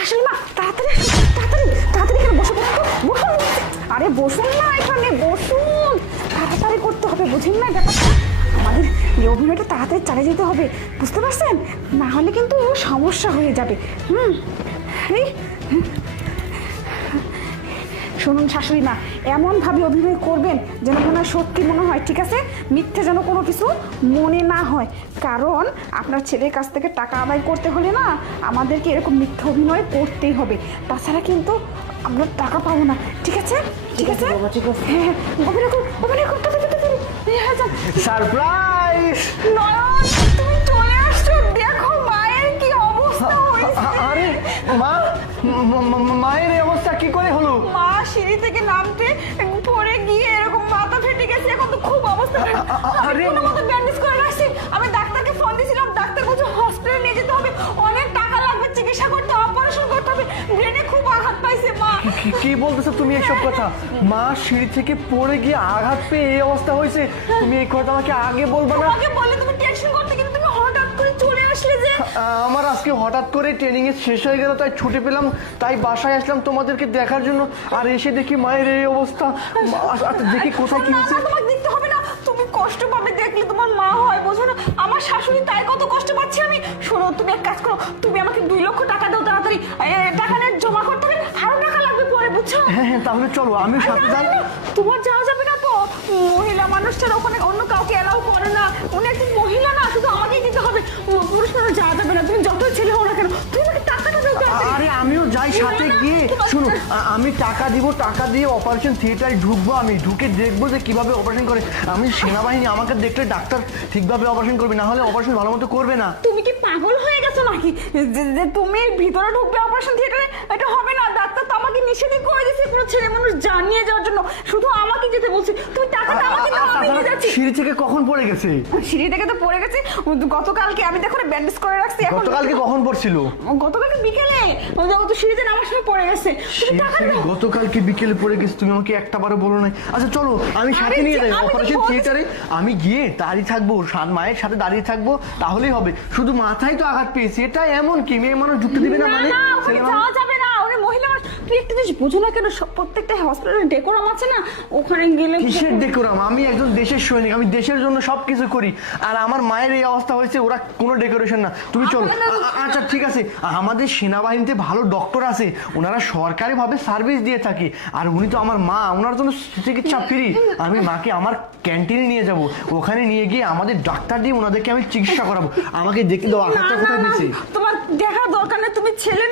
শাশুড়ি মা তাড়াতাড়ি তাড়াতাড়ি তাড়াতাড়ি এখানে বসে বসুন। আরে বসুন না, এখানে বসুন, তাড়াতাড়ি করতে হবে, বুঝেন না ব্যাপারটা? আমাদের এই অভিনয়টা তাড়াতাড়ি চালিয়ে যেতে হবে, বুঝতে পারছেন? না হলে কিন্তু সমস্যা হয়ে যাবে। আরে শুনুন শাশুড়ি মা, এমনভাবে অভিনয় করবেন যেন মনে হয় সত্যি মনে হয়, ঠিক আছে? মিথ্যে যেন কোনো কিছু মনে না হয়, কারণ আপনার ছেলের কাছ থেকে টাকা আদায় করতে হলে না আমাদেরকে এরকম মিথ্যে অভিনয় করতেই হবে, তাছাড়া কিন্তু আমরা টাকা পাবো না, ঠিক আছে? ঠিক আছে, হ্যাঁ, অভিনয় করতে সারপ্রাইজ! নয়ন, তুমি চলে আসছো, দেখো মায়ের কি অবস্থা হয়েছে। আরে মা, মায়ের এই অবস্থা কি করে হলো? মা সিঁড়ি থেকে নামতে পড়ে গিয়ে এরকম মাথা ফেটে গেছে, এখন তো খুব অবস্থা খারাপ। আরে কোনো মতো ব্যান্ডেজ করে রাখছি, আমি ডাক্তারকে ফোন দিয়েছিলাম, ডাক্তার বলছে হসপিটালে নিয়ে যেতে হবে, অনেক টাকা লাগবে, চিকিৎসা করতে, অপারেশন করতে হবে, ব্রেনে খুব আঘাত পাইছে মা। কি বলতেছো তুমি এসব কথা? মা সিঁড়ি থেকে পড়ে গিয়ে আঘাত পেয়ে এই অবস্থা হয়েছে, তুমি এই কথা আমাকে আগে বলবা না? তোমাকে বললে তুমি টেনশন করতে, কিন্তু তুমি হঠাৎ করে চলে আসলে যে। আমার আজকে হঠাৎ করে ট্রেনিং এ শেষ হয়ে গেল, তাই ছুটি পেলাম, তাই বাসায় আসলাম তোমাদেরকে দেখার জন্য, আর এসে দেখি মায়ের এই অবস্থা। আচ্ছা দেখি কোথায় কি হয়েছে। তোমাকে দেখতে হবে না, তুমি কষ্ট পাবে দেখলে, তোমার মা হয় বোঝো না, আমার শাশুড়ি তাই কত কষ্ট পাচ্ছি আমি। শোনো, তুমি এক কাজ করো, তুমি আমাকে 2 লক্ষ টাকা দাও তাড়াতাড়ি, টাকা নিয়ে জমা করতে হবে, আরো টাকা লাগবে পরে, বুঝছো? হ্যাঁ হ্যাঁ, তাহলে চলো আমি সাথে যাই। তোমার যাওয়া যাবে না তো, মহিলা মানুষটার ওখানে অন্য কাউকে এলাও করে না, উনি একজন মহিলা না, শুধু আমাকেই দিতে হবে, পুরুষ মানুষ যাওয়া যাবে না, তুমি যতই ছেলে হও না কেন, তুমি আমাকে টাকাটা দাও তাড়াতাড়ি। আরে আমিও যাই সাথে গিয়ে। শুনো, আমি টাকা দিব, টাকা দিয়ে অপারেশন থিয়েটারে ঢুকবো, আমি ঢুকে দেখবো যে কিভাবে অপারেশন করে। আমি সেনাবাহিনী, আমাকে দেখলে ডাক্তার ঠিকভাবে অপারেশন করবে, না হলে অপারেশন ভালো মতো করবে না। তুমি কি পাগল হয়ে গেছো নাকি যে তুমি ভিতরে ঢুকবে অপারেশন থিয়েটারে? এটা হবে না, ডাক্তার তো আমাকে নিষেধই করে দিয়েছে কোনো ছেলে মানুষ জানিয়ে যাওয়ার জন্য, শুধু আমাকে যেতে বলছি, তুমি টাকাটা আমাকে দাও, আমি নিয়ে যাচ্ছি। সিঁড়ি থেকে কখন পড়ে গেছে? সিঁড়ি থেকে তো পড়ে গেছে গতকালকে, আমি দেখো ব্যান্ডেজ করে রাখছি। এখন গতকালকে কখন পড়ছিল? গতকালকে বিকেলে, তো সিঁড়িতে নামার সময় পড়ে গেছে, তুমি টাকা দাও। গতকালকে বিকেলে পড়ে গেছে, তুমি আমাকে একটাবারও বলো নাই। আচ্ছা চলো, আমি সাথে নিয়ে যাই আমি তো অপারেশন বলছি- থিয়েটারে। আমি গিয়ে দাঁড়িয়ে থাকবো, মায়ের সাথে দাঁড়িয়ে থাকবো, তাহলেই হবে। শুধু মাথায় তো আঘাত পেয়েছি, এটা এমন কি মেয়ে মানুষ ঢুকতে দিবে না? মানে না, ওখানে যাওয়া যাবে না, উনি মহিলা মানুষ। তুই একটা জিনিস বোঝো না কেন, প্রত্যেকটা হসপিটালে ডেকোরাম আছে না, ওখানে গেলে কিসের ডেকোরাম? আমি একজন দেশের সৈনিক, আমি দেশের জন্য সবকিছু করি, আর আমার মায়ের এই অবস্থা হয়েছে, ওরা কোনো ডেকোরেশন না। তুমি চলো। আচ্ছা ঠিক আছে, আমাদের সেনাবাহিনীতে ভালো ডক্টর আছে, ওনারা সরকারি ভাবে সার্ভিস দিয়ে থাকে, আর উনি তো আমার মা, ওনার জন্য চিকিৎসা ফ্রি। আমি মাকে আমার ক্যান্টিনে নিয়ে যাব, ওখানে নিয়ে গিয়ে আমাদের ডাক্তার দিয়ে ওনাদেরকে আমি চিকিৎসা করাবো। আমাকে দেখতে দাও, আঘাতটা কোথায় দিয়েছে। তোমার দেখার দরকার নেই, তুমি ছেলে না।